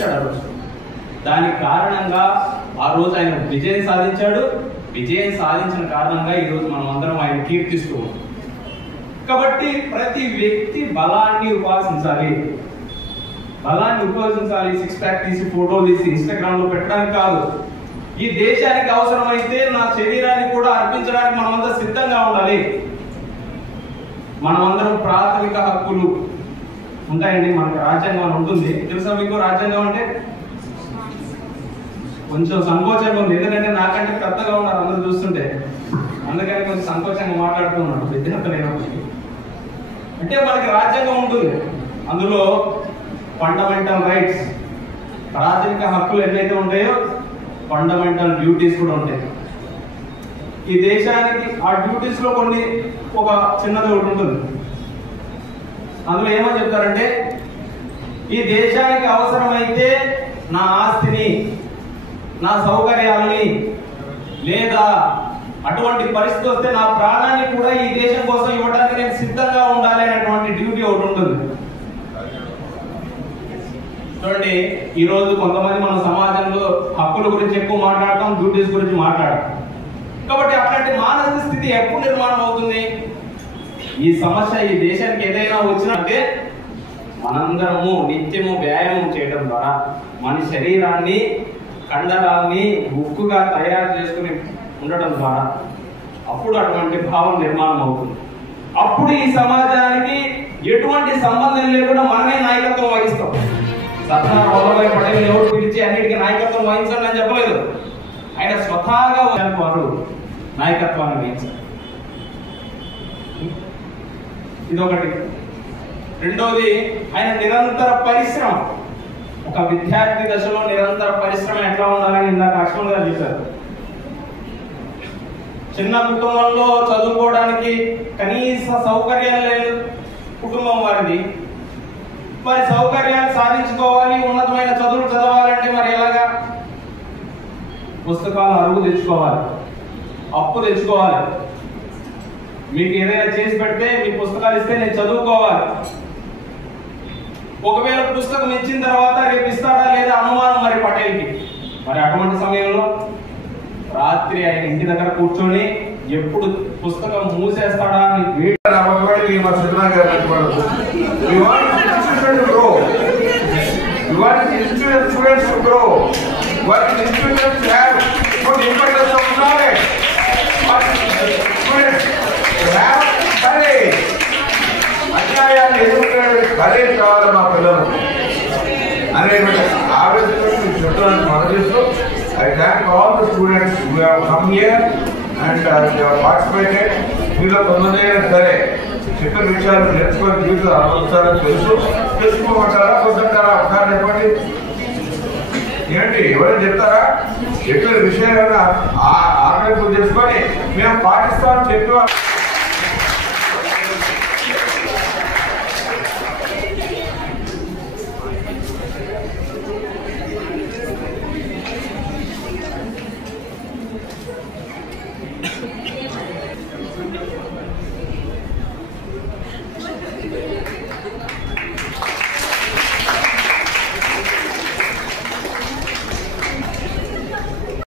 చూపించాడు ఆ రోజు. దానికి కారణంగా ఆ రోజు ఆయన విజయం సాధించాడు. విజయం సాధించిన కారణంగా ఈరోజు మనం అందరం ఆయన కీర్తిస్తూ ఉన్నాం. కాబట్టి ప్రతి వ్యక్తి బలాన్ని ఉపాసించాలి. బలాన్ని ఉపాసించాలి. 6 ప్యాక్ తీసి ఫోటో తీసి ఇన్స్టాగ్రామ్ లో పెట్టడానికి కాదు. ఈ దేశానికి అవసరమైతే నా శరీరాన్ని కూడా అర్పించడానికి మనమంతా సిద్ధంగా ఉండాలి. మనమందరం ప్రాథమిక హక్కులు ఉంటాయండి. మనకు రాజ్యాంగం ఉంటుంది. తెలుసా మీకు రాజ్యాంగం అంటే? కొంచెం సంకోచంగా ఉంది, ఎందుకంటే నాకంటే పెద్దగా ఉన్నారు అందరూ చూస్తుంటే, అందుకని కొంచెం సంకోచంగా మాట్లాడుతున్నాడు విద్యార్థులు అయినప్పటికీ. అంటే మనకి రాజ్యాంగం ఉంటుంది, అందులో ఫండమెంటల్ రైట్స్, ప్రాథమిక హక్కులు ఎన్నైతే ఉంటాయో ఫండమెంటల్ డ్యూటీస్ కూడా ఉంటాయి. ఈ దేశానికి ఆ డ్యూటీస్ లో కొన్ని ఒక చిన్నది ఒకటి ఉంటుంది. అందులో ఏమని చెప్తారంటే, ఈ దేశానికి అవసరమైతే నా ఆస్తిని, నా సౌకర్యాలని, లేదా అటువంటి పరిస్థితి వస్తే నా ప్రాణాన్ని కూడా ఈ దేశం కోసం ఇవ్వడానికి నేను సిద్ధంగా ఉండాలి అనేటువంటి డ్యూటీ ఒకటి ఉంటుంది. చూడండి, ఈ రోజు కొంతమంది మన సమాజంలో హక్కుల గురించి ఎక్కువ మాట్లాడటం, డ్యూటీస్ గురించి మాట్లాడటం. కాబట్టి అట్లాంటి మానసిక స్థితి ఎప్పుడు నిర్మాణం అవుతుంది? ఈ సమస్య ఈ దేశానికి ఏదైనా వచ్చినట్టే మనందరము నిత్యము వ్యాయామం చేయడం ద్వారా మన శరీరాన్ని, కండరాల్ని ఉక్కుగా తయారు చేసుకుని ఉండడం ద్వారా అప్పుడు అటువంటి భావం నిర్మాణం అవుతుంది. అప్పుడు ఈ సమాజానికి ఎటువంటి సంబంధం లేకుండా మనమే నాయకత్వం వహిస్తాం. సర్దార్ వల్లభాయ్ పటేల్ ఎవరు పిలిచి అన్నిటికీ నాయకత్వం వహించండి అని చెప్పలేదు. ఆయన స్వతహాగా వారు నాయకత్వాన్ని వహించారు. ఇదొకటి. రెండోది, ఆయన నిరంతర పరిశ్రమ. ఒక విద్యార్థి దశలో నిరంతర పరిశ్రమ ఎట్లా ఉండాలని ఇందాక లక్ష్మణ్ గారు చెప్పారు. చిన్న కుటుంబంలో చదువుకోవడానికి కనీస సౌకర్యాలు లేదు కుటుంబం వారిది. మరి సౌకర్యాలు సాధించుకోవాలి, ఉన్నతమైన చదువులు చదవాలంటే మరి ఎలాగా? పుస్తకాలు అరువు తెచ్చుకోవాలి, అప్పు తెచ్చుకోవాలి. మీకు ఏదైనా చేసి పెడితే మీ పుస్తకాలు ఇస్తే నేను చదువుకోవాలి. ఒకవేళ పుస్తకం ఇచ్చిన తర్వాత రేపు ఇస్తాడా లేదా అనుమానం మరి పటేల్కి. మరి అటువంటి సమయంలో రాత్రి ఆయన ఇంటి దగ్గర కూర్చొని ఎప్పుడు పుస్తకం మూసేస్తాడా అని అన్యాయాన్ని ఎదుర్కొనే కరేజ్ కావాలి మా పిల్లలు అనేటువంటి ఆవేశంతో చెప్పడానికి మనసు. I thank all the students who have come here and they have participated. మీలో కొంతమంది సరే చెప్పిన విషయాలు నేర్చుకొని జీవితం అనుభవిస్తారని తెలుసుకోమంటారా కొంటారా? ఒకసారి చెప్పండి. ఏంటి ఎవరైనా చెప్తారా? చెప్పిన విషయాలను ఆకలింపు చేసుకొని మేము పాటిస్తామని చెప్పేవారు.